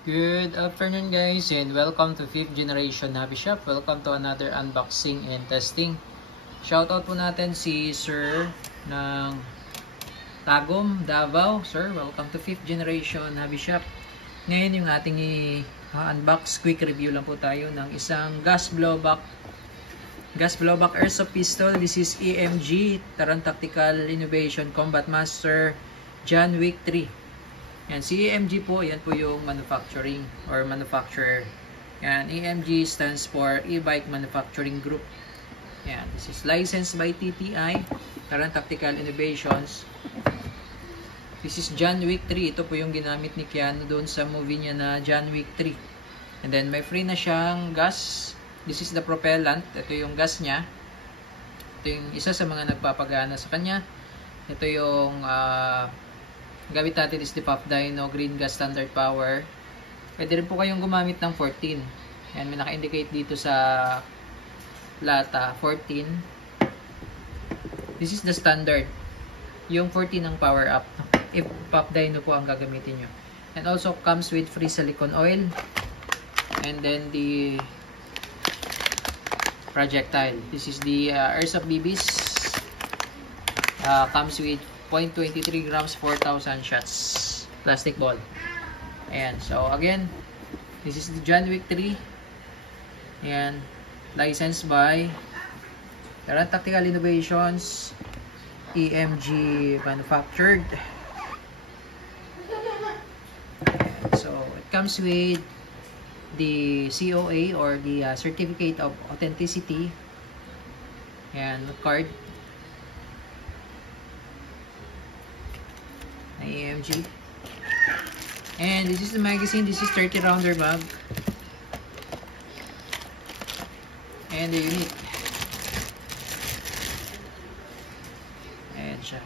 Good afternoon guys and welcome to 5th generation Hobby Shop. Welcome to another unboxing and testing. Shoutout po natin si Sir ng Tagum, Davao. Sir, welcome to 5th generation Hobby Shop. Ngayon yung ating i-unbox, quick review lang po tayo ng isang gas blowback airsoft pistol. This is EMG Taran Tactical Innovation Combat Master John Wick 3. Yan, si EMG po, yan po yung manufacturing or manufacturer. Yan, EMG stands for E-Bike Manufacturing Group. Yan, this is licensed by TTI, Taran Tactical Innovations. This is John Wick 3. Ito po yung ginamit ni Keanu doon sa movie niya na John Wick 3. And then may free na siyang gas. This is the propellant. Ito yung gas niya. Ito yung isa sa mga nagpapagana sa kanya. Ito yung gamit natin is the Pop Dyno Green Gas Standard Power. Pwede rin po kayong gumamit ng 14. Yan, may naka-indicate dito sa lata, 14. This is the standard. Yung 14 ang power up. If Pop Dyno po ang gagamitin nyo. And also comes with free silicone oil. And then the projectile. This is the Airsoft BBs. Comes with 0.23 grams, 4,000 shots. Plastic ball. Ayan. So, again, this is the John Wick 3. Ayan. Licensed by Taran Tactical Innovations. EMG manufactured. Ayan. So, it comes with the COA or the Certificate of Authenticity. Ayan. Card. EMG. And this is the magazine. This is 30 rounder mag. And the unit. Ayan siya.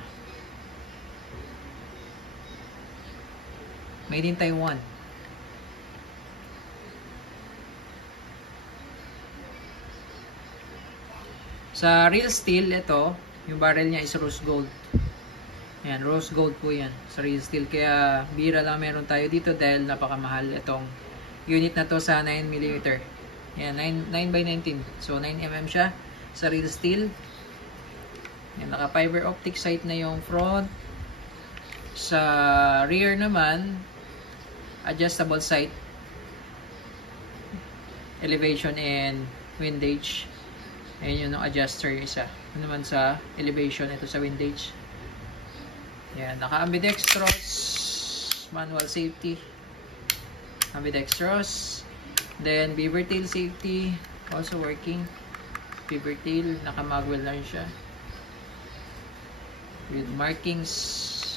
Made in Taiwan. Sa real steel, ito, yung barrel niya is rose gold. Ayan, rose gold po yan sa real steel. Kaya bira lang meron tayo dito dahil napakamahal itong unit na to sa 9mm. Ayan, 9x19. So 9mm siya sa real steel. Ayan, naka fiber optic sight na yung front. Sa rear naman, adjustable sight. Elevation and windage. Ayan yung adjuster isa. Ano naman sa elevation, ito sa windage. Yan, naka-ambidextrous, manual safety, ambidextrous, then beaver tail safety, also working, beaver tail, naka-magwell na rin siya, with markings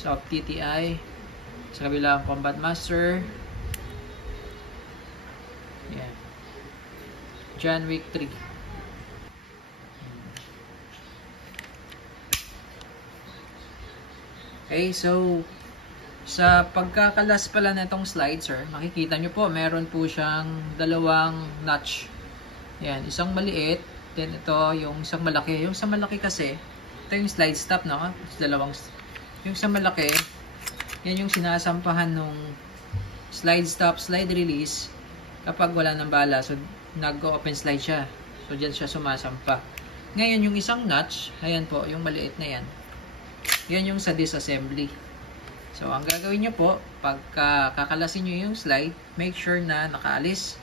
of TTI, sa kabila ang Combat Master, yan, John Wick 3. Okay, so sa pagkakalas pala na itong slider, makikita nyo po, meron po siyang dalawang notch. Yan, isang maliit, then ito yung isang malaki. Yung isang malaki kasi, ito yung slide stop, no? Dalawang, yung isang malaki, yan yung sinasampahan nung slide stop, slide release kapag wala ng bala. So, nag-open slide siya. So, dyan siya sumasampa. Ngayon, yung isang notch, ayan po, yung maliit na yan. Yan yung sa disassembly. So, ang gagawin nyo po, pagka kakalasin nyo yung slide, make sure na nakaalis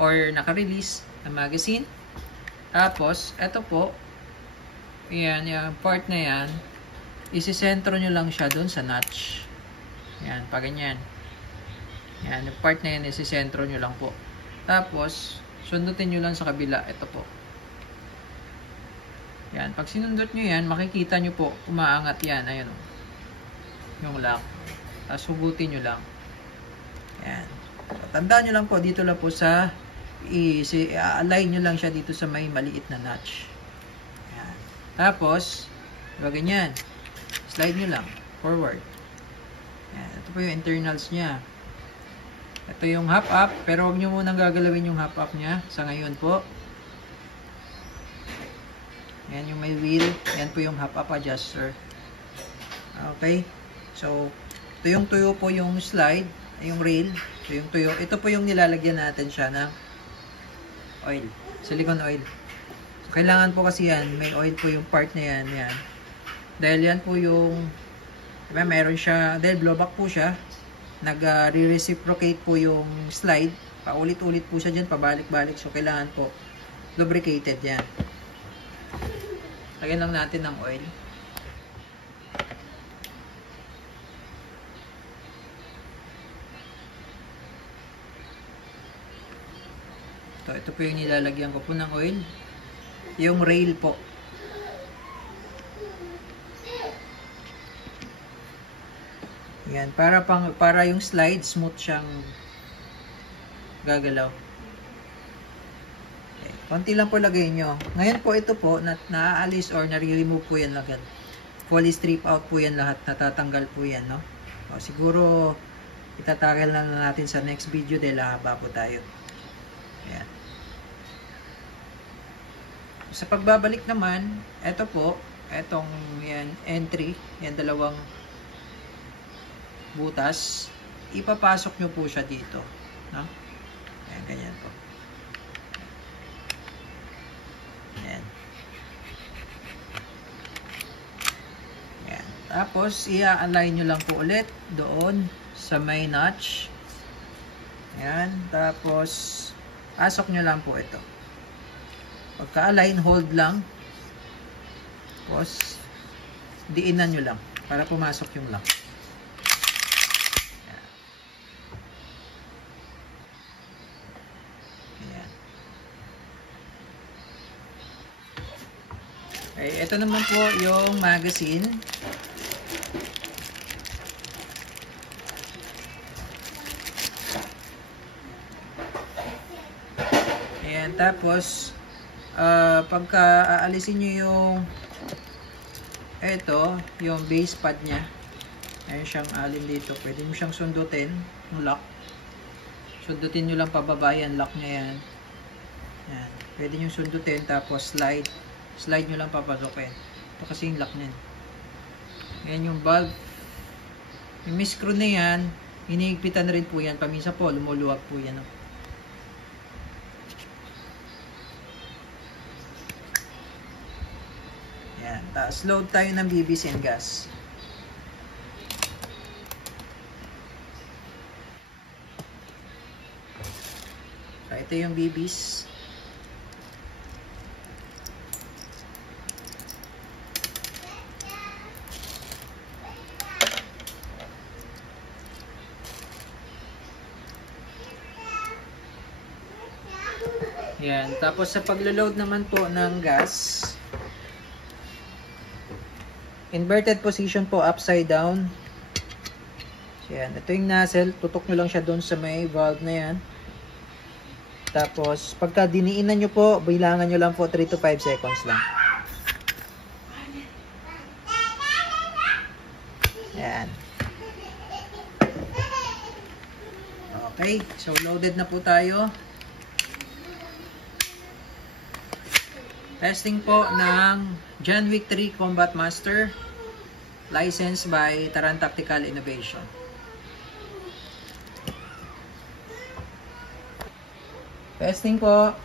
or naka-release ang magazine. Tapos, eto po, yan, yung part na yan, isisentro nyo lang siya dun sa notch. Yan, pa ganyan. Yan, yung part na yan, isisentro nyo lang po. Tapos, sundutin nyo lang sa kabila. Ito po. Yan, pag sinundot nyo yan, makikita nyo po, umaangat yan. Ayan o. Yung lock. Tapos hugutin nyo lang. Yan. So, tandaan nyo lang po, dito lang po sa, i-align nyo lang siya dito sa may maliit na notch. Yan. Tapos, ganyan. Slide nyo lang. Forward. Yan. Ito po yung internals nya. Ito yung half up, pero huwag nyo munang gagalawin yung half up nya sa ngayon po. Yan yung may wheel. Yan po yung half-up adjuster. Okay. So, tuyong-tuyo po yung slide. yung rail, yung tuyo. Ito po yung nilalagyan natin siya ng oil, silicone oil. So, kailangan po kasi yan, may oil po yung part na yan, yan. Dahil yan po yung, diba, meron siya, dahil blowback po siya, nag-reciprocate po yung slide, paulit-ulit po siya dyan, pabalik-balik. So, kailangan po lubricated yan. Lagyan lang natin ng oil. Ito po yung nilalagyan ko po ng oil. Yung rail po. Yan, para yung slide smooth siyang gagalaw. Okay. Konti lang po lagay nyo. Ngayon po ito po naaalis or nare-remove po yan agad. Fully strip out po yan lahat, natatanggal po yan, no? O, siguro itatagal na natin sa next video dahil haba po tayo. Ayan. Sa pagbabalik naman, ito po, etong yan, entry, yan dalawang butas, ipapasok nyo po siya dito, no? Ayan, ganyan po. Ayan. Ayan. Tapos, i-align nyo lang po ulit doon sa may notch. Ayan. Tapos, pasok nyo lang po ito. Pagka-align, hold lang. Tapos, diinan nyo lang para pumasok yung lock. Ayan. Okay, ito naman po yung magazine. Ayan, tapos pagka aalisin nyo yung yung base pad nya, ayun siyang alin dito, pwede nyo siyang sundutin yung lock, sundutin nyo lang pababa yan, lock nya yan. Yan, pwede nyo sundutin, tapos slide nyo lang papasukin. Ito kasi yung lock nya. Yan yung valve, yung screw na yan, hinihigpitan na rin po yan, paminsan po lumuluwag po yan, no? Tapos load tayo ng BBs and gas. So, ito yung BBs. Yan. Tapos sa paglo-load naman po ng gas, inverted position po, upside down. So, yan. Ito yung nozzle. Tutok nyo lang siya doon sa may valve na yan. Tapos, pagka diniinan nyo po, bilangan nyo lang po 3 to 5 seconds lang. Yan. Okay. So, loaded na po tayo. Testing po ng John Wick 3 Combat Master, licensed by Taran Tactical Innovation. Testing po.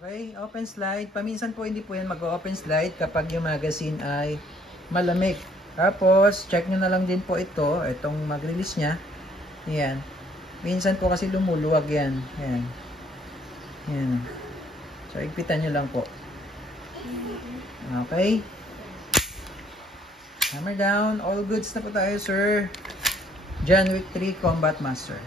Okay, open slide. Paminsan po hindi po yan mag-open slide kapag yung magazine ay malamig. Tapos, check nyo na lang din po itong mag-release nya. Yan. Minsan po kasi lumuluwag yan. Yan. Yan. So, igpitan nyo lang po. Okay. Hammer down. All goods na po tayo, sir. John Wick 3 Combat Master.